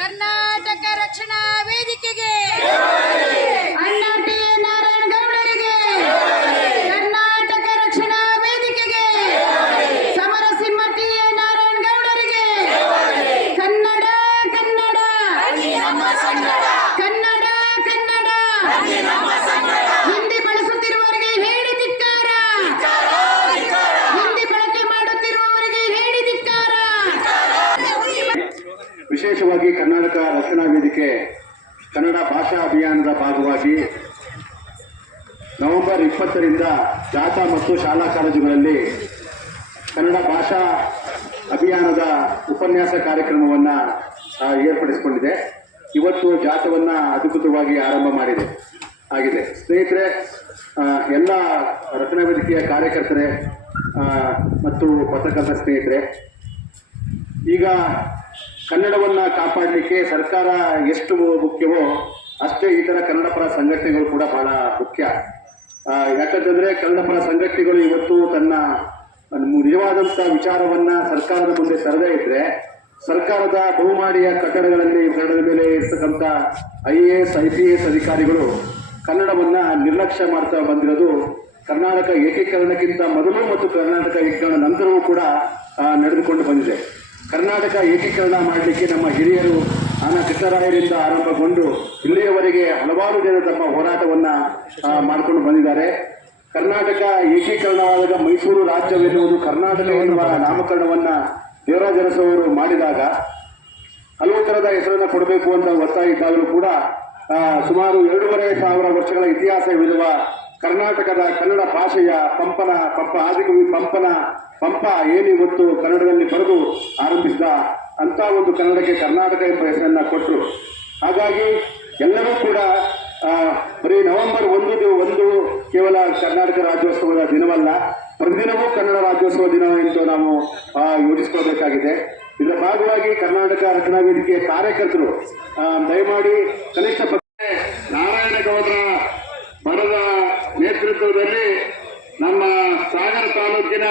ಕರ್ನಾಟಕ ರಕ್ಷಣಾ ವೇದಿಕೆಗೆ ಅಣ್ಣಾ ಟಿ ನಾರಾಯಣಗೌಡರಿಗೆ, ಕರ್ನಾಟಕ ರಕ್ಷಣಾ ವೇದಿಕೆಗೆ ಸಮರಸಿಂಹ ಟಿ ನಾರಾಯಣಗೌಡರಿಗೆ, ಕನ್ನಡ ಕನ್ನಡ ಕನ್ನಡ ಕನ್ನಡ ಹಿಂದಿ ಬಳಸುತ್ತಿರುವವರಿಗೆ ಹೇಳಿ ಧಿಕ್ಕಾರ, ಹಿಂದಿ ಬಳಕೆ ಮಾಡುತ್ತಿರುವವರಿಗೆ ಹೇಳಿ ಧಿಕ್ಕಾರ. ವಿಶೇಷವಾಗಿ ಕರ್ನಾಟಕ ರಕ್ಷಣಾ ವೇದಿಕೆ ಕನ್ನಡ ಭಾಷಾ ಅಭಿಯಾನದ ಭಾಗವಾಗಿ ನವೆಂಬರ್ 20ರಿಂದ ಜಾಥಾ ಮತ್ತು ಶಾಲಾ ಕಾಲೇಜುಗಳಲ್ಲಿ ಕನ್ನಡ ಭಾಷಾ ಅಭಿಯಾನದ ಉಪನ್ಯಾಸ ಕಾರ್ಯಕ್ರಮವನ್ನು ಏರ್ಪಡಿಸಿಕೊಂಡಿದೆ. ಇವತ್ತು ಜಾಥಾವನ್ನು ಅಧಿಕೃತವಾಗಿ ಆರಂಭ ಆಗಿದೆ. ಸ್ನೇಹಿತರೆ, ಎಲ್ಲ ರಕ್ಷಣಾ ವೇದಿಕೆಯ ಕಾರ್ಯಕರ್ತರೆ ಮತ್ತು ಪತ್ರಕರ್ತ ಸ್ನೇಹಿತರೆ, ಈಗ ಕನ್ನಡವನ್ನು ಕಾಪಾಡಲಿಕ್ಕೆ ಸರ್ಕಾರ ಎಷ್ಟು ಮುಖ್ಯವೋ ಅಷ್ಟೇ ಇತರ ಕನ್ನಡ ಪರ ಸಂಘಟನೆಗಳು ಕೂಡ ಬಹಳ ಮುಖ್ಯ. ಯಾಕಂತಂದರೆ ಕನ್ನಡ ಪರ ಸಂಘಟನೆಗಳು ಇವತ್ತು ತನ್ನ ನಿಜವಾದಂಥ ವಿಚಾರವನ್ನು ಸರ್ಕಾರದ ಮುಂದೆ ತರದೇ ಇದ್ದರೆ ಸರ್ಕಾರದ ಬಹುಮಾಡಿಯ ಕಟ್ಟಡಗಳಲ್ಲಿ ಕನ್ನಡದ ಮೇಲೆ ಇರ್ತಕ್ಕಂಥ IAS IPS ಅಧಿಕಾರಿಗಳು ಕನ್ನಡವನ್ನು ನಿರ್ಲಕ್ಷ್ಯ ಮಾಡ್ತಾ ಬಂದಿರೋದು ಕರ್ನಾಟಕ ಏಕೀಕರಣಕ್ಕಿಂತ ಮೊದಲು ಮತ್ತು ಕರ್ನಾಟಕ ಏಕೀಕರಣ ನಂತರವೂ ಕೂಡ ನಡೆದುಕೊಂಡು ಬಂದಿದೆ. ಕರ್ನಾಟಕ ಏಕೀಕರಣ ಮಾಡಲಿಕ್ಕೆ ನಮ್ಮ ಹಿರಿಯರು ಆನ ಕೃಷ್ಣರಾಯರಿಂದ ಆರಂಭಗೊಂಡು ಇಲ್ಲಿಯವರೆಗೆ ಹಲವಾರು ಜನ ತಮ್ಮ ಹೋರಾಟವನ್ನು ಮಾಡಿಕೊಂಡು ಬಂದಿದ್ದಾರೆ. ಕರ್ನಾಟಕ ಏಕೀಕರಣವಾದಾಗ ಮೈಸೂರು ರಾಜ್ಯವೆನ್ನುವುದು ಕರ್ನಾಟಕ ಎನ್ನುವ ನಾಮಕರಣವನ್ನು ದೇವರಾಜ ಅರಸು ಅವರು ಮಾಡಿದಾಗ ಹಲವು ಥರದ ಹೆಸರನ್ನು ಕೊಡಬೇಕು ಅಂತ ಒತ್ತಾಯ ಇದ್ದಾಗಲೂ ಕೂಡ ಸುಮಾರು 2,500 ವರ್ಷಗಳ ಇತಿಹಾಸವಿರುವ ಕರ್ನಾಟಕದ ಕನ್ನಡ ಭಾಷೆಯ ಆದಿಕವಿ ಪಂಪ ಏನಿವತ್ತು ಕನ್ನಡದಲ್ಲಿ ಬರೆದು ಆರಂಭಿಸಿದ ಅಂತ ಒಂದು ಕನ್ನಡಕ್ಕೆ ಕರ್ನಾಟಕ ಎಂಬ ಹೆಸರನ್ನು ಕೊಟ್ಟರು. ಹಾಗಾಗಿ ಎಲ್ಲರೂ ಕೂಡ ಬರೀ ನವೆಂಬರ್ 1 ಕೇವಲ ಕರ್ನಾಟಕ ರಾಜ್ಯೋತ್ಸವದ ದಿನವಲ್ಲ, ಪ್ರತಿದಿನವೂ ಕನ್ನಡ ರಾಜ್ಯೋತ್ಸವ ದಿನ ಎಂದು ನಾವು ಯೋಚಿಸಿಕೊಳ್ಳಬೇಕಾಗಿದೆ. ಇದರ ಭಾಗವಾಗಿ ಕರ್ನಾಟಕ ರಕ್ಷಣಾ ವೇದಿಕೆಯ ಕಾರ್ಯಕರ್ತರು ದಯಮಾಡಿ ಕನಿಷ್ಠ ನಾರಾಯಣಗೌಡರ ಬರದ ನೇತೃತ್ವದಲ್ಲಿ ನಮ್ಮ ಸಾಗರ ತಾಲೂಕಿನ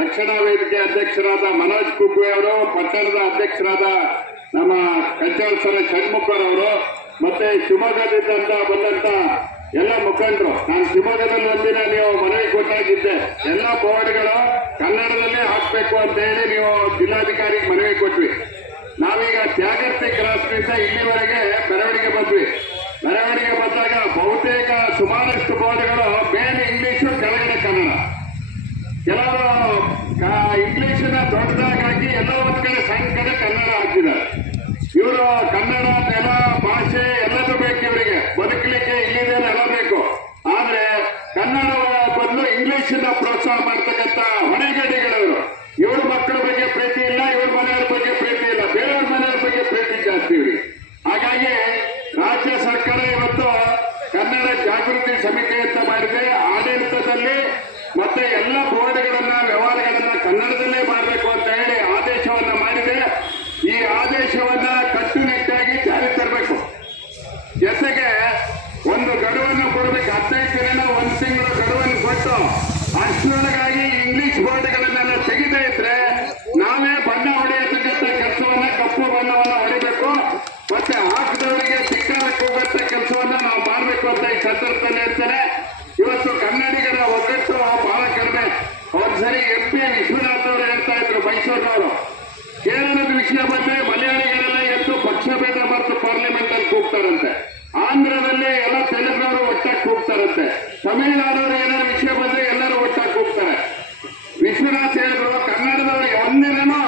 ರಕ್ಷಣಾ ವೇದಿಕೆ ಅಧ್ಯಕ್ಷರಾದ ಮನೋಜ್ ಕುಗ್ವೆ ಅವರು, ಪಟ್ಟಣದ ಅಧ್ಯಕ್ಷರಾದ ನಮ್ಮ ಕಂಚಾಳಸರ ಷಣ್ಮುಖರವರು, ಮತ್ತೆ ಶಿವಮೊಗ್ಗದಿಂದ ಬಂದಂತ ಎಲ್ಲ ಮುಖಂಡರು, ನಾನು ಶಿವಮೊಗ್ಗದಲ್ಲಿ ಒಂದಿನ ನೀವು ಮನವಿ ಕೊಟ್ಟಾಗಿದ್ದೆ, ಎಲ್ಲ ಬೋರ್ಡ್ಗಳು ಕನ್ನಡದಲ್ಲೇ ಹಾಕಬೇಕು ಅಂತ ಹೇಳಿ ನೀವು ಜಿಲ್ಲಾಧಿಕಾರಿಗೆ ಮನವಿ ಕೊಟ್ವಿ. ನಾವೀಗ ತ್ಯಾಗರ್ತಿ ಕ್ರಾಸ್ನಿಂದ ಇಲ್ಲಿವರೆಗೆ ಮೆರವಣಿಗೆ ಬಂದಾಗ ಬಹುತೇಕ ಸುಮಾರಷ್ಟು ಬೋರ್ಡ್ಗಳು ಮೇಲೆ ಇಂಗ್ಲಿಷು, ಕೆಳಗಡೆ ಕನ್ನಡ, ಕೆಲವರು ಇಂಗ್ಲಿಷನ್ನ ದೊಡ್ಡದಾಗಿ ಎಲ್ಲೋ ಒಂದ್ ಕಡೆ ಸಣ್ಣ ಕಡೆ ಕನ್ನಡ ಹಾಕಿದ್ದಾರೆ. ಇವರು ಕನ್ನಡ ನೆಲ ಭಾಷೆ ಎಲ್ಲದೂ ಬೇಕು, ಇವರಿಗೆ ಬದುಕಲಿಕ್ಕೆ ಇಲ್ಲಿದೆ ನೆಲ ಬೇಕು. ಆದ್ರೆ ಕನ್ನಡ ಬದಲು ಇಂಗ್ಲಿಷನ್ನ ಪ್ರೋತ್ಸಾಹ ಮಾಡ್ತಕ್ಕಂಥ ಹೊಣೆಗಡಿಗಳವರು. ಇವ್ರ ಮಕ್ಕಳ ಬಗ್ಗೆ ಪ್ರೀತಿ ಇಲ್ಲ, ಇವ್ರ ಮನೆಯವ್ರ ಬಗ್ಗೆ ಪ್ರೀತಿ ಇಲ್ಲ, ಬೇರೆಯವ್ರ ಮನೆಯವ್ರ ಬಗ್ಗೆ ಪ್ರೀತಿ ಜಾಸ್ತಿ ಇವ್ರಿಗೆ. ಹಾಗಾಗಿ ರಾಜ್ಯ ಸರ್ಕಾರ ಇವತ್ತು ಕನ್ನಡ ಜಾಗೃತಿ ಸಮಿತಿ ಅಂತ ಮಾಡಿದೆ. ಆಡಳಿತದಲ್ಲಿ ಮತ್ತೆ ಎಲ್ಲ ಬೋರ್ಡ್ಗಳನ್ನ ವ್ಯವಹಾರಗಳನ್ನ ಕನ್ನಡದಲ್ಲೇ ಮಾಡಬೇಕು ಅಂತ ಹೇಳಿ ಆದೇಶವನ್ನ ಮಾಡಿದೆ. ಈ ಆದೇಶವನ್ನ ಕಟ್ಟುನಿಟ್ಟಾಗಿ ಜಾರಿ ತರಬೇಕು. ಜೊತೆಗೆ ಒಂದು ಗಡುವನ್ನು ಕೊಡಬೇಕು. 15 ದಿನ 1 ತಿಂಗಳ ಗಡುವನ್ನು ಕೊಟ್ಟು ಅಷ್ಟರೊಳಗಾಗಿ ಇಂಗ್ಲಿಷ್ ಬೋರ್ಡ್ಗಳನ್ನೆಲ್ಲ ತೆಗೆದೇ ಇದ್ರೆ ನಾವೇ ಬಣ್ಣ ಹೊಡೆಯತಕ್ಕಂಥ ಕೆಲಸವನ್ನ, ಕಪ್ಪು ಬಣ್ಣವನ್ನು ಹೊಡಿಬೇಕು. ಮತ್ತೆ ಹಾಕಿದವರಿಗೆ ಧಿಕ್ಕಾರಕ್ಕೆ ಹೋಗುವಂತ ಕೆಲಸವನ್ನ ನಾವು ಮಾಡಬೇಕು ಅಂತ ಈ ಸಂದರ್ಭದಲ್ಲಿ ಹೇಳ್ತಾರೆ. ಇವತ್ತು ಕನ್ನಡಿಗರ ಒಗ್ಗಟ್ಟು ಬಹಳ ಕಡಿಮೆ. ಒಂದ್ಸರಿ MP ವಿಶ್ವನಾಥ್ ಅವರು ಹೇಳ್ತಾ ಇದ್ರು, ಮೈಸೂರಿನವರು, ಕೇರಳದ ವಿಷಯ ಬಂದ್ರೆ ಮಲಯಾಳಿಗಳೆಲ್ಲ ಎದ್ದು ಪಕ್ಷ ಭೇದ ಮತ್ತು ಪಾರ್ಲಿಮೆಂಟ್ ಅಲ್ಲಿ ಕೂಗ್ತಾರಂತೆ. ಆಂಧ್ರದಲ್ಲಿ ಎಲ್ಲ ತೆಲುಗಿನವರು ಒಟ್ಟಾಗಿ ಕೂಗ್ತಾರಂತೆ. ತಮಿಳುನಾಡವರು ಏನಾದ್ರು ವಿಷಯ ಬಂದ್ರೆ ಎಲ್ಲರೂ ಒಟ್ಟಾಗಿ ಕೂಗ್ತಾರೆ. ವಿಶ್ವನಾಥ್ ಹೇಳಿದ್ರು, ಕನ್ನಡದವರು ಒಂದಿನೂ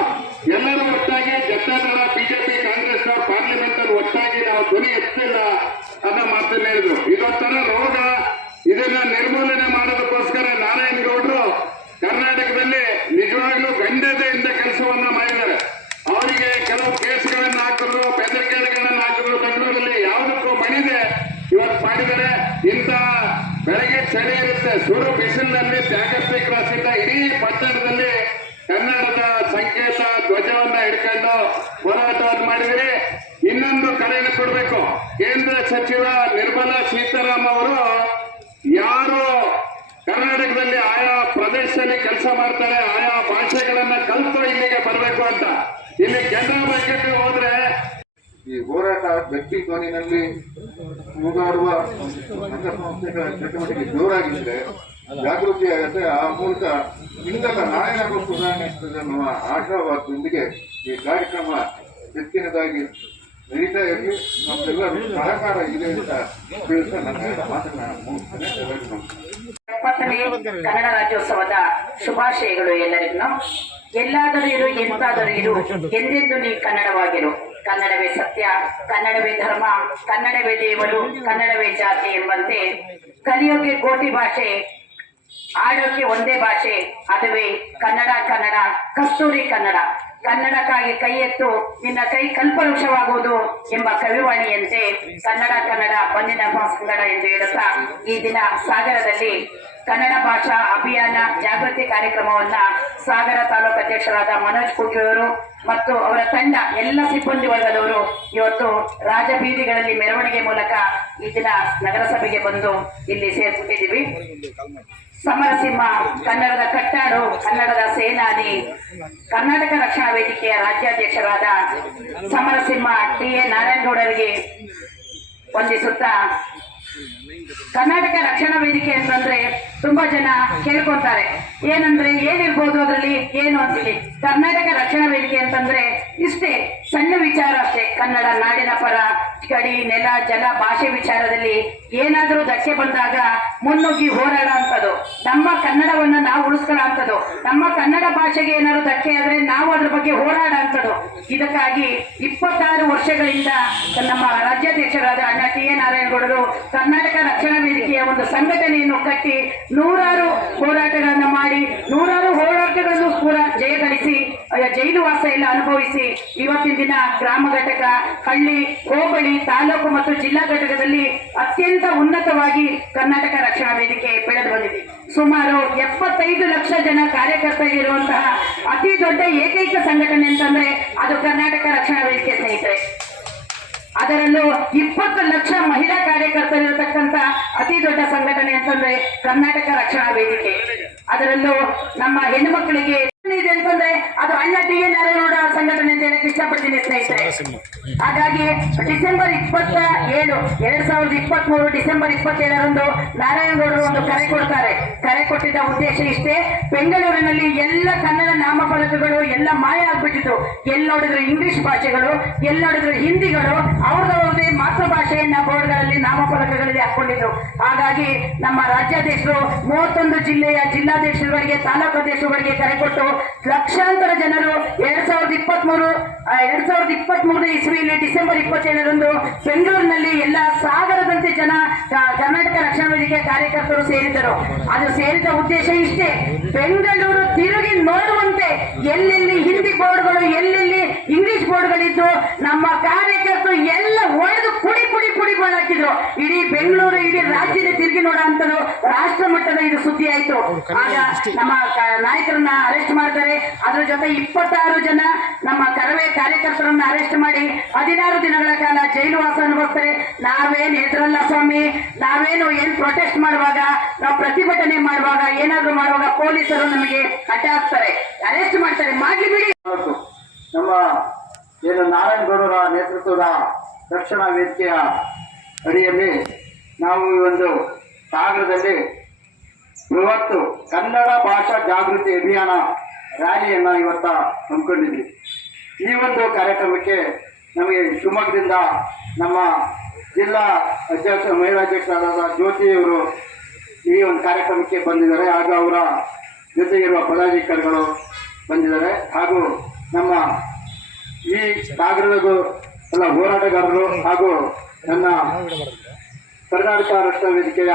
ಎಲ್ಲರೂ ಒಟ್ಟಾಗಿ ಜನತಾದಳ, BJP, ಕಾಂಗ್ರೆಸ್ ಪಾರ್ಲಿಮೆಂಟ್ ಅಲ್ಲಿ ಒಟ್ಟಾಗಿ ನಾವು ಧ್ವನಿ ಎತ್ತಿಲ್ಲ ಅನ್ನೋ ಮಾತನ್ನ ಹೇಳಿದ್ರು. ಇದೊಂಥರ ರೋಗ. ಇದನ್ನ ನಿರ್ಮೂಲನೆ ಮಾಡೋದಕ್ಕೋಸ್ಕರ ನಾರಾಯಣಗೌಡರು ಕರ್ನಾಟಕದಲ್ಲಿ ನಿಜವಾಗ್ಲೂ ಗಂಡತೆಯಿಂದ ಕೆಲಸವನ್ನ ಮಾಡಿದ್ದಾರೆ. ಅವರಿಗೆ ಕೆಲವು ಕೇಸ್ಗಳನ್ನು ಹಾಕಿದ್ರು, ಬೆದರಿಕೆಗಳನ್ನು ಹಾಕಿದ್ರು. ಬೆಂಗಳೂರಲ್ಲಿ ಯಾವುದಕ್ಕೂ ಮಣಿದೆ ಇವತ್ತು ಮಾಡಿದ್ದಾರೆ. ಇಂಥ ಬೆಳಗ್ಗೆ ಚಳಿ ಇರುತ್ತೆ, ಸುಡು ಬಿಸಿಲಿನಲ್ಲಿ ತ್ಯಾಗರ್ತಿ ಕ್ರಾಸಿಂದ ಇಡೀ ಪಟ್ಟಣದಲ್ಲಿ ಕನ್ನಡದ ಸಂಕೇತ ಧ್ವಜವನ್ನ ಹಿಡ್ಕೊಂಡು ಹೋರಾಟವನ್ನು ಮಾಡಿದರೆ. ಇನ್ನೊಂದು ಕರೆಯನ್ನು ಕೊಡಬೇಕು. ಕೇಂದ್ರ ಸಚಿವ ನಿರ್ಮಲಾ ಸೀತಾರಾಮನ್ ಅವರು ಯಾರು ಕರ್ನಾಟಕದಲ್ಲಿ ಆಯಾ ಪ್ರದೇಶದಲ್ಲಿ ಕೆಲಸ ಮಾಡ್ತಾರೆ, ಆಯಾ ಭಾಷೆ ಭಾಷೆಗಳನ್ನ ಕಲಿತು ಇಲ್ಲಿಗೆ ಬರಬೇಕು ಅಂತ. ಇಲ್ಲಿ ಕೆನರಾ ಬ್ಯಾಂಕ್ಗೆ ಹೋದ್ರೆ ಈ ಹೋರಾಟ ಗಟ್ಟಿ ಧ್ವನಿನಲ್ಲಿ ಕೂಗಾಡುವ ಸಂಘಸಂಸ್ಥೆಗಳ ಚಟುವಟಿಕೆ ಜೋರಾಗಿದ್ರೆ ಜಾಗೃತಿ ಆಗುತ್ತೆ. ಆ ಮೂಲಕ ಇಂದಲ್ಲ ನಾಯನಾಗುವ ಸುಧಾರಣೆ ಆಗ್ತದೆ ಅನ್ನುವ ಆಶಾವಾದದೊಂದಿಗೆ ಈ ಕಾರ್ಯಕ್ರಮ ಹೆಚ್ಚಿನದಾಗಿ ನಡೀತಾ ಇರಲಿ. ನಮ್ಮೆಲ್ಲರೂ ಸಹಕಾರ ಇದೆ ಅಂತ ತಿಳಿಸ್ತಾ ನನ್ನ ಮಾತನ್ನ ಮುಗಿಸ್ತೇನೆ. ಎಲ್ಲರಿಗೂ ನಮಸ್ಕಾರ. 70ನೇ ಕನ್ನಡ ರಾಜ್ಯೋತ್ಸವದ ಶುಭಾಶಯಗಳು ಎಲ್ಲರಿಗೂ. ಎಲ್ಲಾದರೂ ಇರು, ಎಂತಾದರೂ ಇರು, ಎಂದೆಂದು ನೀ ಕನ್ನಡವಾಗಿರು. ಕನ್ನಡವೇ ಸತ್ಯ, ಕನ್ನಡವೇ ಧರ್ಮ, ಕನ್ನಡವೇ ದೇವರು, ಕನ್ನಡವೇ ಜಾತಿ ಎಂಬಂತೆ ಕಲಿಯೋಕೆ ಕೋಟಿ ಭಾಷೆ, ಆಡೋಕೆ ಒಂದೇ ಭಾಷೆ, ಅದುವೇ ಕನ್ನಡ. ಕನ್ನಡ ಕಸ್ತೂರಿ ಕನ್ನಡ. ಕನ್ನಡಕ್ಕಾಗಿ ಕೈ ಎತ್ತು, ನಿನ್ನ ಕೈ ಕಲ್ಪವೃಕ್ಷವಾಗುವುದು ಎಂಬ ಕವಿವಾಣಿಯಂತೆ ಕನ್ನಡ ಕನ್ನಡ ಬಂದಿನ ಕನ್ನಡ ಎಂದು ಹೇಳುತ್ತಾ ಈ ದಿನ ಸಾಗರದಲ್ಲಿ ಕನ್ನಡ ಭಾಷಾ ಅಭಿಯಾನ ಜಾಗೃತಿ ಕಾರ್ಯಕ್ರಮವನ್ನ ಸಾಗರ ತಾಲೂಕು ಅಧ್ಯಕ್ಷರಾದ ಮನೋಜ್ ಕುಟಿಯವರು ಮತ್ತು ಅವರ ತಂಡ ಎಲ್ಲ ಸಿಬ್ಬಂದಿ ವರ್ಗದವರು ಇವತ್ತು ರಾಜಬೀದಿಗಳಲ್ಲಿ ಮೆರವಣಿಗೆ ಮೂಲಕ ಈ ದಿನ ನಗರಸಭೆಗೆ ಬಂದು ಇಲ್ಲಿ ಸೇರ್ಪಟ್ಟಿದ್ದೀವಿ. ಸಮರಸಿಂಹ ಕನ್ನಡದ ಕಟ್ಟಾಡು, ಕನ್ನಡದ ಸೇನಾನಿ, ಕರ್ನಾಟಕ ರಕ್ಷಣಾ ವೇದಿಕೆಯ ರಾಜ್ಯಾಧ್ಯಕ್ಷರಾದ ಸಮರಸಿಂಹ ಟಿ.ಎ. ನಾರಾಯಣಗೌಡರಿಗೆ ವಂದಿಸುತ್ತಾ, ಕರ್ನಾಟಕ ರಕ್ಷಣಾ ವೇದಿಕೆ ಅಂತಂದ್ರೆ ತುಂಬಾ ಜನ ಕೇಳ್ಕೊಂತಾರೆ, ಏನಂದ್ರೆ ಏನಿರ್ಬೋದು ಅದರಲ್ಲಿ ಏನು ಅಂತೇಳಿ. ಕರ್ನಾಟಕ ರಕ್ಷಣಾ ವೇದಿಕೆ ಅಂತಂದ್ರೆ ಇಷ್ಟೇ ಸಣ್ಣ ವಿಚಾರ ಅಷ್ಟೇ. ಕನ್ನಡ ನಾಡಿನ ಪರ, ಗಡಿ ನೆಲ ಜಲ ಭಾಷೆ ವಿಚಾರದಲ್ಲಿ ಏನಾದರೂ ಧಕ್ಕೆ ಬಂದಾಗ ಮುನ್ನುಗ್ಗಿ ಹೋರಾಡ ಅಂತದ್ದು, ನಮ್ಮ ಕನ್ನಡವನ್ನು ನಾವು ಉಳಿಸ್ಕೊಳ್ಳೋ ಅಂತದ್ದು, ನಮ್ಮ ಕನ್ನಡ ಭಾಷೆಗೆ ಏನಾದ್ರು ಧಕ್ಕೆ ಆದ್ರೆ ನಾವು ಅದ್ರ ಬಗ್ಗೆ ಹೋರಾಡ ಅಂತದ್ದು. ಇದಕ್ಕಾಗಿ 26 ವರ್ಷಗಳಿಂದ ನಮ್ಮ ರಾಜ್ಯಾಧ್ಯಕ್ಷರಾದ ಅಣ್ಣ ಟಿ.ಎ. ನಾರಾಯಣಗೌಡರು ಕರ್ನಾಟಕ ರಕ್ಷಣಾ ವೇದಿಕೆಯ ಒಂದು ಸಂಘಟನೆಯನ್ನು ಕಟ್ಟಿ ನೂರಾರು ಹೋರಾಟಗಳನ್ನ ಮಾಡಿ, ನೂರಾರು ಹೋರಾಟಗಳನ್ನು ಕೂಡ ಜಯಗಳಿಸಿ, ಜೈಲು ವಾಸ ಎಲ್ಲ ಅನುಭವಿಸಿ ಇವತ್ತಿನ ದಿನ ಗ್ರಾಮ ಘಟಕ, ಹಳ್ಳಿ, ಹೋಬಳಿ, ತಾಲೂಕು ಮತ್ತು ಜಿಲ್ಲಾ ಘಟಕದಲ್ಲಿ ಅತ್ಯಂತ ಉನ್ನತವಾಗಿ ಕರ್ನಾಟಕ ರಕ್ಷಣಾ ವೇದಿಕೆ ಬೆಳೆದು ಬಂದಿದೆ. ಸುಮಾರು 75 ಲಕ್ಷ ಜನ ಕಾರ್ಯಕರ್ತರಿರುವಂತಹ ಅತಿ ದೊಡ್ಡ ಏಕೈಕ ಸಂಘಟನೆ ಅಂತಂದ್ರೆ ಅದು ಕರ್ನಾಟಕ ರಕ್ಷಣಾ ವೇದಿಕೆ ಸ್ನೇಹಿತರೆ. ಅದರಲ್ಲೂ 20 ಲಕ್ಷ ಮಹಿಳಾ ಕಾರ್ಯಕರ್ತರಿರತಕ್ಕಂತ ಅತಿ ದೊಡ್ಡ ಸಂಘಟನೆ ಅಂತಂದ್ರೆ ಕರ್ನಾಟಕ ರಕ್ಷಣಾ ವೇದಿಕೆ. ಅದರಲ್ಲೂ ನಮ್ಮ ಹೆಣ್ಣು ಮಕ್ಕಳಿಗೆ ಇದೆ ಅಂತಂದ್ರೆ ಅದು ಅಣ್ಣ ಟಿ.ಎ. ನಾರಾಯಣಗೌಡ ಸಂಘಟನೆ ಅಂತ ಹೇಳಕ್ ಇಷ್ಟಪಡ್ತೀನಿ ಸ್ನೇಹಿತರೆ. ಹಾಗಾಗಿ ಡಿಸೆಂಬರ್ 27, 2023 ಡಿಸೆಂಬರ್ 27ರಂದು ನಾರಾಯಣಗೌಡರು ಒಂದು ಕರೆ ಕೊಡ್ತಾರೆ. ಕರೆ ಕೊಟ್ಟಿದ್ದ ಉದ್ದೇಶ ಇಷ್ಟೇ, ಬೆಂಗಳೂರಿನಲ್ಲಿ ಎಲ್ಲ ಕನ್ನಡ ನಾಮಫಲಕಗಳು ಎಲ್ಲ ಮಾಯ ಆಗ್ಬಿಟ್ಟಿತ್ತು. ಎಲ್ಲಿ ನೋಡಿದ್ರು ಇಂಗ್ಲಿಷ್ ಭಾಷೆಗಳು, ಎಲ್ಲಿ ನೋಡಿದ್ರು ಹಿಂದಿಗಳು, ಅವ್ರದವ್ರದೇ ಮಾತೃಭಾಷೆಯನ್ನ ಬೋರ್ಡ್ಗಳಲ್ಲಿ ನಾಮಫಲಕಗಳಲ್ಲಿ ಹಾಕೊಂಡಿದ್ರು. ಹಾಗಾಗಿ ನಮ್ಮ ರಾಜ್ಯಾಧ್ಯಕ್ಷರು 31 ಜಿಲ್ಲೆಯ ಜಿಲ್ಲಾಧ್ಯಕ್ಷರುಗಳಿಗೆ, ತಾಲೂಕು ಅಧ್ಯಕ್ಷರುಗಳಿಗೆ ಕರೆ ಕೊಟ್ಟು ಲಕ್ಷಾಂತರ ಜನರು 2023 ಇಸ್ವಿಯಲ್ಲಿ ಡಿಸೆಂಬರ್ 27ರಂದು ಬೆಂಗಳೂರಿನಲ್ಲಿ ಎಲ್ಲ ಸಾಗರದಂತೆ ಜನ ಕರ್ನಾಟಕ ರಕ್ಷಣಾ ವೇದಿಕೆ ಕಾರ್ಯಕರ್ತರು ಸೇರಿದರು. ಅದು ಸೇರಿದ ಉದ್ದೇಶ ಇಷ್ಟೇ, ಬೆಂಗಳೂರು ತಿರುಗಿ ನೋಡುವಂತೆ ಎಲ್ಲೆಲ್ಲಿ ಹಿಂದಿ ಬೋರ್ಡ್ಗಳು, ಎಲ್ಲೆಲ್ಲಿ ಇಂಗ್ಲಿಷ್ ಬೋರ್ಡ್ಗಳಿದ್ದು ನಮ್ಮ ಕಾರ್ಯಕರ್ತರು ಎಲ್ಲ ಒಡೆದು ಪುಡಿ ಪುಡಿ ಪುಡಿ ಹಾಕಿದ್ರು. ಇಡೀ ಬೆಂಗಳೂರು, ಇಡೀ ರಾಜ್ಯದ ತಿರುಗಿ ನೋಡೋ ಅಂತದ್ದು ರಾಷ್ಟ್ರ ಮಟ್ಟದ ಇದು ಸುದ್ದಿ ಆಯ್ತು. ಆಗ ನಮ್ಮ ನಾಯಕರನ್ನ ಅರೆಸ್ಟ್ ಮಾಡ್ತಾರೆ. ಅದ್ರ ಜೊತೆ 26 ಜನ ನಮ್ಮ ಕರವೇ ಕಾರ್ಯಕರ್ತರನ್ನ ಅರೆಸ್ಟ್ ಮಾಡಿ 16 ದಿನಗಳ ಕಾಲ ಜೈಲು ವಾಸ ಅನುಭವಿಸ್ತಾರೆ. ನಾವೇನ್ ಹೆದರಲ್ಲ ಸ್ವಾಮಿ, ನಾವೇನು ಪ್ರೊಟೆಸ್ಟ್ ಮಾಡುವಾಗ, ನಾವು ಪ್ರತಿಭಟನೆ ಮಾಡುವಾಗ, ಏನಾದ್ರು ಮಾಡುವಾಗ ಪೊಲೀಸರು ನಮಗೆ ಅಡ್ಡ ಹಾಕ್ತಾರೆ, ಅರೆಸ್ಟ್ ಮಾಡ್ತಾರೆ, ಮಾಡ್ಲಿ ಬಿಡಿ. ನಮ್ಮ ಏನು ನಾರಾಯಣಗೌಡರ ನೇತೃತ್ವದ ರಕ್ಷಣಾ ವೇದಿಕೆಯ ಅಡಿಯಲ್ಲಿ ನಾವು ಈ ಒಂದು ಸಾಗರದಲ್ಲಿ ಇವತ್ತು ಕನ್ನಡ ಭಾಷಾ ಜಾಗೃತಿ ಅಭಿಯಾನ ರ್ಯಾಲಿಯನ್ನು ಇವತ್ತ ಹಮ್ಮಿಕೊಂಡಿದ್ವಿ. ಈ ಒಂದು ಕಾರ್ಯಕ್ರಮಕ್ಕೆ ನಮಗೆ ಶಿವಮೊಗ್ಗದಿಂದ ನಮ್ಮ ಜಿಲ್ಲಾ ಮಹಿಳಾ ಅಧ್ಯಕ್ಷರಾದ ಜ್ಯೋತಿಯವರು ಈ ಒಂದು ಕಾರ್ಯಕ್ರಮಕ್ಕೆ ಬಂದಿದ್ದಾರೆ. ಹಾಗೂ ಅವರ ಜೊತೆಗಿರುವ ಪದಾಧಿಕಾರಿಗಳು ಬಂದಿದ್ದಾರೆ. ಹಾಗೂ ನಮ್ಮ ಈ ಸಾಗರದ ಎಲ್ಲ ಹೋರಾಟಗಾರರು ಹಾಗೂ ನನ್ನ ಕರ್ನಾಟಕ ರಕ್ಷಣಾ ವೇದಿಕೆಯ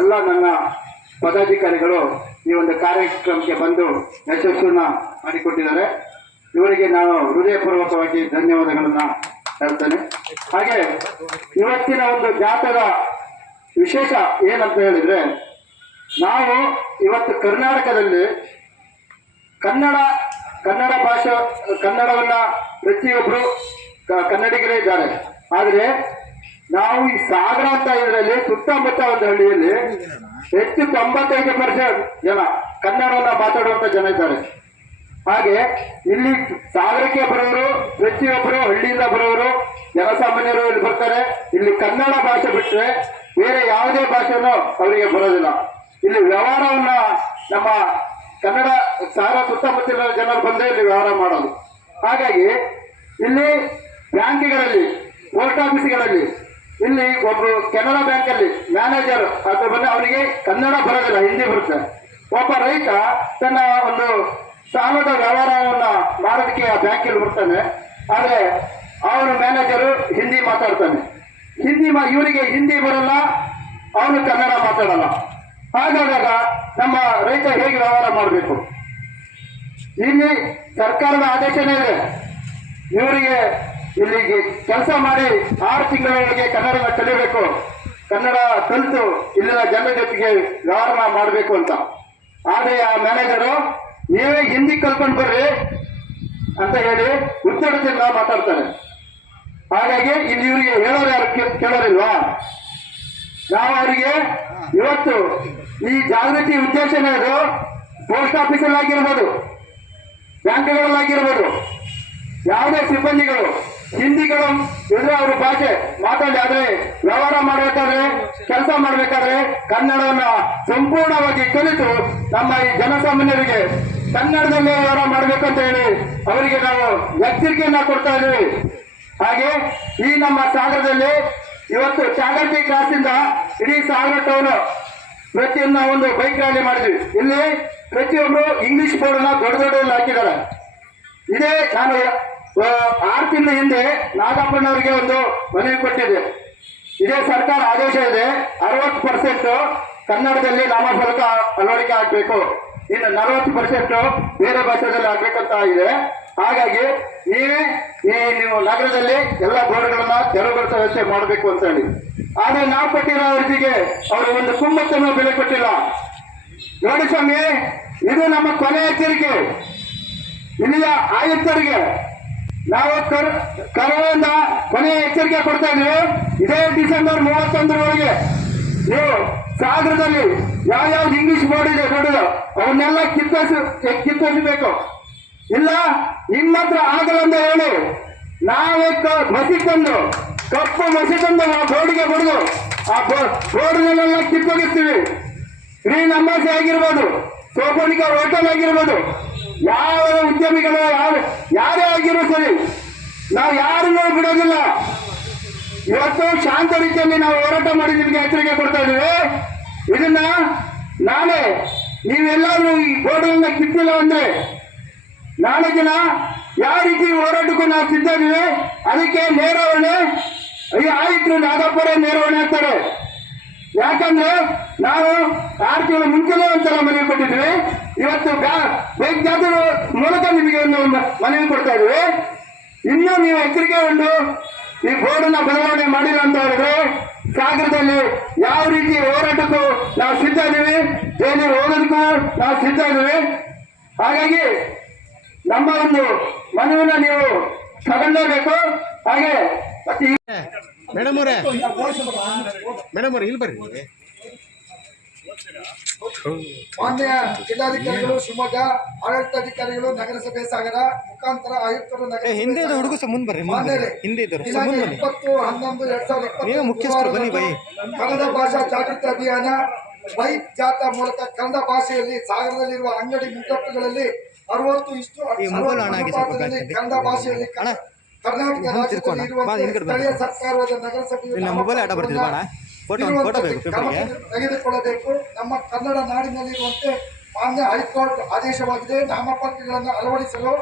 ಎಲ್ಲ ನನ್ನ ಪದಾಧಿಕಾರಿಗಳು ಈ ಒಂದು ಕಾರ್ಯಕ್ರಮಕ್ಕೆ ಬಂದು ಯಶಸ್ಸನ್ನ ಮಾಡಿಕೊಟ್ಟಿದ್ದಾರೆ. ಇವರಿಗೆ ನಾನು ಹೃದಯಪೂರ್ವಕವಾಗಿ ಧನ್ಯವಾದಗಳನ್ನು ಹೇಳ್ತೇನೆ. ಹಾಗೆ ಇವತ್ತಿನ ಒಂದು ಜಾಥಾದ ವಿಶೇಷ ಏನಂತ ಹೇಳಿದ್ರೆ, ನಾವು ಇವತ್ತು ಕರ್ನಾಟಕದಲ್ಲಿ ಕನ್ನಡ ಭಾಷೆ, ಕನ್ನಡವನ್ನ ಪ್ರತಿಯೊಬ್ಬರು ಕನ್ನಡಿಗರೇ ಇದ್ದಾರೆ. ಆದರೆ ನಾವು ಈ ಸಾಗರ ಅಂತ ಇದರಲ್ಲಿ ಸುತ್ತಮುತ್ತ ಒಂದು ಹಳ್ಳಿಯಲ್ಲಿ ಹೆಚ್ಚು 95% ಜನ ಕನ್ನಡವನ್ನ ಮಾತಾಡುವಂತ ಜನ ಇದ್ದಾರೆ. ಹಾಗೆ ಇಲ್ಲಿ ಸಾಗರಕ್ಕೆ ಬರೋರು ಪ್ರತಿಯೊಬ್ಬರು ಹಳ್ಳಿಯಿಂದ ಬರೋರು ಜನಸಾಮಾನ್ಯರು ಇಲ್ಲಿ ಬರ್ತಾರೆ. ಇಲ್ಲಿ ಕನ್ನಡ ಭಾಷೆ ಬಿಟ್ಟರೆ ಬೇರೆ ಯಾವುದೇ ಭಾಷೆನೂ ಅವರಿಗೆ ಬರೋದಿಲ್ಲ. ಇಲ್ಲಿ ವ್ಯವಹಾರವನ್ನ ನಮ್ಮ ಕನ್ನಡ ಸಾಗರ ಸುತ್ತಮುತ್ತಲಿನ ಜನರು ಬಂದೇ ಇಲ್ಲಿ ವ್ಯವಹಾರ ಮಾಡೋದು. ಹಾಗಾಗಿ ಇಲ್ಲಿ ಬ್ಯಾಂಕ್ಗಳಲ್ಲಿ, ಪೋಸ್ಟ್ ಆಫೀಸ್ಗಳಲ್ಲಿ, ಇಲ್ಲಿ ಒಬ್ಬರು ಕೆನರಾ ಬ್ಯಾಂಕ್ ಅಲ್ಲಿ ಮ್ಯಾನೇಜರ್ ಅಥವಾ ಬಂದು ಅವರಿಗೆ ಕನ್ನಡ ಬರೋದಿಲ್ಲ, ಹಿಂದಿ ಬರುತ್ತೆ. ಒಬ್ಬ ರೈತ ತನ್ನ ಒಂದು ಸಾಲದ ವ್ಯವಹಾರವನ್ನ ಮಾಡೋದಕ್ಕೆ ಆ ಬ್ಯಾಂಕಲ್ಲಿ ಬರ್ತಾನೆ. ಆದ್ರೆ ಅವನ ಮ್ಯಾನೇಜರು ಹಿಂದಿ ಮಾತಾಡ್ತಾನೆ. ಇವರಿಗೆ ಹಿಂದಿ ಬರಲ್ಲ, ಅವನು ಕನ್ನಡ ಮಾತಾಡಲ್ಲ. ಹಾಗಾದಾಗ ನಮ್ಮ ರೈತ ಹೇಗೆ ವ್ಯವಹಾರ ಮಾಡಬೇಕು? ಇಲ್ಲಿ ಸರ್ಕಾರದ ಆದೇಶನೇ ಇದೆ, ಇವರಿಗೆ ಇಲ್ಲಿಗೆ ಕೆಲಸ ಮಾಡಿ 6 ತಿಂಗಳೊಳಗೆ ಕನ್ನಡ ಕಲಿಬೇಕು, ಕನ್ನಡ ಕಲಿತು ಇಲ್ಲಿನ ಜನರ ಜೊತೆಗೆ ವ್ಯವಹಾರ ಮಾಡಬೇಕು ಅಂತ. ಆದ್ರೆ ಆ ಮ್ಯಾನೇಜರು ನೀವೇ ಹಿಂದಿ ಕಲ್ಕೊಂಡು ಬರ್ರಿ ಅಂತ ಹೇಳಿ ಉತ್ತರದಿಂದ ಮಾತಾಡ್ತಾರೆ. ಹಾಗಾಗಿ ಇಲ್ಲಿ ಇವರಿಗೆ ಹೇಳೋರು ಯಾರು ಕೇಳೋರಿಲ್ವಾ? ನಾವು ಅವರಿಗೆ ಇವತ್ತು ಈ ಜಾಗೃತಿ ಉದ್ದೇಶನೇ ಅದು. ಪೋಸ್ಟ್ ಆಫೀಸಲ್ಲಾಗಿರ್ಬೋದು, ಬ್ಯಾಂಕ್ಗಳಲ್ಲಾಗಿರ್ಬೋದು, ಯಾವುದೇ ಸಿಬ್ಬಂದಿಗಳು ಹಿಂದಿಗಳು ಇದ್ರೆ ಅವ್ರ ಭಾಷೆ ಮಾತಾಡಿ, ಆದ್ರೆ ವ್ಯವಹಾರ ಮಾಡಬೇಕಾದ್ರೆ, ಕೆಲಸ ಮಾಡಬೇಕಾದ್ರೆ ಕನ್ನಡವನ್ನ ಸಂಪೂರ್ಣವಾಗಿ ಕಲಿತು ನಮ್ಮ ಈ ಜನಸಾಮಾನ್ಯರಿಗೆ ಕನ್ನಡದಲ್ಲೇ ವ್ಯವಹಾರ ಮಾಡಬೇಕಂತ ಹೇಳಿ ಅವರಿಗೆ ನಾವು ಎಚ್ಚರಿಕೆಯನ್ನ ಕೊಡ್ತಾ ಇದ್ದೀವಿ. ಹಾಗೆ ಈ ನಮ್ಮ ಸಾಗರದಲ್ಲಿ ಇವತ್ತು ಚಾಗರ್ತಿ ಕ್ರಾಸಿಂದ ಇಡೀ ಸಾಗರ ಟೌನ್ ಪ್ರತಿಯೊಂದು ಒಂದು ಬೈಕ್ ರ್ಯಾಲಿ ಮಾಡಿದ್ವಿ. ಇಲ್ಲಿ ಪ್ರತಿಯೊಬ್ಬರು ಇಂಗ್ಲಿಷ್ ಬೋರ್ಡ್ನ ದೊಡ್ಡ ಹಾಕಿದ್ದಾರೆ. ಇದೇ ನಾನು 6 ತಿಂಗಳ ಹಿಂದೆ ನಾಗಪ್ಪನವರಿಗೆ ಒಂದು ಮನವಿ ಕೊಟ್ಟಿದ್ದೆ. ಇದೇ ಸರ್ಕಾರ ಆದೇಶ ಇದೆ, 60% ಕನ್ನಡದಲ್ಲಿ ನಾಮಫಲಕ ಅಳವಡಿಕೆ ಆಗಬೇಕು, ಇನ್ನು 40% ಬೇರೆ ಭಾಷೆಯಲ್ಲಿ ಆಗ್ಬೇಕಂತ ಇದೆ. ಹಾಗಾಗಿ ನೀವು ನಗರದಲ್ಲಿ ಎಲ್ಲ ಬೋರ್ಡ್ಗಳನ್ನ ತೆರವುಗೊಳಿಸೋ ವ್ಯವಸ್ಥೆ ಮಾಡಬೇಕು ಅಂತ ಹೇಳಿ. ಆದ್ರೆ ನಾವು ಕೊಟ್ಟಿರೋ ಅರ್ಜಿಗೆ ಅವರು ಒಂದು ಕುಮ್ಮತ್ತನ್ನು ಬೆಲೆ ಕೊಟ್ಟಿಲ್ಲ. ನೋಡಿ ಸ್ವಾಮಿ, ಇದು ನಮ್ಮ ಕೊನೆ ಎಚ್ಚರಿಕೆ. ಇಲ್ಲಿಯ ಆಯುಕ್ತರಿಗೆ ನಾವು ಕರೋನಾದಿಂದ ಕೊನೆಯ ಎಚ್ಚರಿಕೆ ಕೊಡ್ತಾ ಇದ್ದೀವಿ. ಇದೇ ಡಿಸೆಂಬರ್ 31ರೊಳಗೆ ನೀವು ಸಾಗರದಲ್ಲಿ ಯಾವ್ಯಾವ್ದು ಇಂಗ್ಲಿಷ್ ಬೋರ್ಡ್ ಇದೆ ದೊಡ್ಡದು ಅವನ್ನೆಲ್ಲ ಕಿತ್ತೋಸಬೇಕು. ಇಲ್ಲ ನಿಮ್ಮ ಹತ್ರ ಆಗಲ್ಲ ಅಂತ ಹೇಳಿ ನಾವೇ ಮಸಿ ತಂದು, ಕಪ್ಪು ಮಸಿ ತಂದು ಆ ಬೋರ್ಡ್ಗೆ ಬಡಿದು ಆ ಬೋರ್ಡ್ನೆಲ್ಲ ಕಿತ್ತೋಗಿರ್ತೀವಿ. ಗ್ರೀನ್ ಅಂಬಾಸಿ ಆಗಿರ್ಬೋದು, ಸೋಪನಿಕಾ ಹೋಟೆಲ್ ಆಗಿರ್ಬೋದು, ಯಾವ ಉದ್ಯಮಿಗಳು ಯಾರೇ ಆಗಿರೋ ಸರಿ, ನಾವು ಯಾರನ್ನೂ ಬಿಡೋದಿಲ್ಲ. ಇವತ್ತು ಶಾಂತ ರೀತಿಯಲ್ಲಿ ನಾವು ಹೋರಾಟ ಮಾಡಿ ನಿಮಗೆ ಎಚ್ಚರಿಕೆ ಕೊಡ್ತಾ ಇದ್ದೀವಿ. ಇದನ್ನ ನಾಳೆ ನೀವೆಲ್ಲರೂ ಈ ಬೋರ್ಡನ್ನ ಕಿತ್ತಿಲ್ಲ ಅಂದ್ರೆ ನಾಳೆ ದಿನ ಯಾವ ರೀತಿ ಹೋರಾಟಕ್ಕೂ ನಾವು ಸಿದ್ಧ ಇದೀವಿ. ಅದಕ್ಕೆ ನೇರವಣೆ ಈ ಆಯುಕ್ತರು ನಾಗಪ್ಪರೇ ನೇರವಣೆ ಆಗ್ತಾರೆ. ಯಾಕಂದ್ರೆ ನಾವು 6 ತಿಂಗಳ ಮುಂಚೆನೇ ಒಂದ್ಸಲ ಮನವಿ ಕೊಟ್ಟಿದ್ವಿ. ಇವತ್ತು ಬೇಗ ಜಾತಿಯ ಮೂಲಕ ನಿಮಗೆ ಒಂದು ಮನವಿ ಕೊಡ್ತಾ ಇದ್ವಿ. ಇನ್ನೂ ನೀವು ಎಚ್ಚರಿಕೆ ಉಂಟು, ಈ ಬೋರ್ಡನ್ನ ಬದಲಾವಣೆ ಮಾಡಿಲ್ಲ ಅಂತ ಹೇಳಿದ್ರೆ ಸಾಗರದಲ್ಲಿ ಯಾವ ರೀತಿ ಹೋರಾಟಕ್ಕೂ ನಾವು ಸಿದ್ಧ ಇದೀವಿ, ಜೈಲಿಗೆ ಹೋಗೋದಕ್ಕೂ ನಾವು ಸಿದ್ಧ ಇದೀವಿ. ಹಾಗಾಗಿ ನಮ್ಮ ಒಂದು ಮನವಿನ ನೀವು ತಗೊಂಡೇಬೇಕು. ಹಾಗೆ ಮತ್ತೆ ಮೇಡಮ್ ಅವರೇ ಇಲ್ಲಿ ಬರ್ರಿ. ಮಾನ್ಯ ಜಿಲ್ಲಾಧಿಕಾರಿಗಳು ಶಿವಮೊಗ್ಗ, ಆಡಳಿತಾಧಿಕಾರಿಗಳು ನಗರಸಭೆ ಸಾಗರ ಮುಖಾಂತರ ಆಯುಕ್ತರು ಹಿಂದೆ ಹುಡುಗ ಮುಂದೆ ಬರ್ರಿ, ಹಿಂದೆ ಇದ್ದರು 20-11-2020 ಮುಖ್ಯಸ್ಥರು ಬನ್ನಿ ಬೈ. ಕನ್ನಡ ಭಾಷಾ ಜಾಗೃತಿ ಅಭಿಯಾನ ಬೈಕ್ ಜಾಥಾ ಮೂಲಕ ಕನ್ನಡ ಭಾಷೆಯಲ್ಲಿ ಸಾಗರದಲ್ಲಿರುವ ಅಂಗಡಿ ಮುಂಗಟ್ಟುಗಳಲ್ಲಿ 60 ಕನ್ನಡ ಭಾಷೆಯಲ್ಲಿ ಕರ್ನಾಟಕ ರಾಜ್ಯದಲ್ಲಿ ಸ್ಥಳೀಯ ಸರ್ಕಾರದ ನಗರಸಭೆ ತೆಗೆದುಕೊಳ್ಳಬೇಕು. ನಮ್ಮ ಕನ್ನಡ ನಾಡಿನಲ್ಲಿರುವಂತೆ ಮಾನ್ಯ ಹೈಕೋರ್ಟ್ ಆದೇಶವಾಗಿದೆ. ನಾಮಪತ್ರಗಳನ್ನು ಅಳವಡಿಸಲು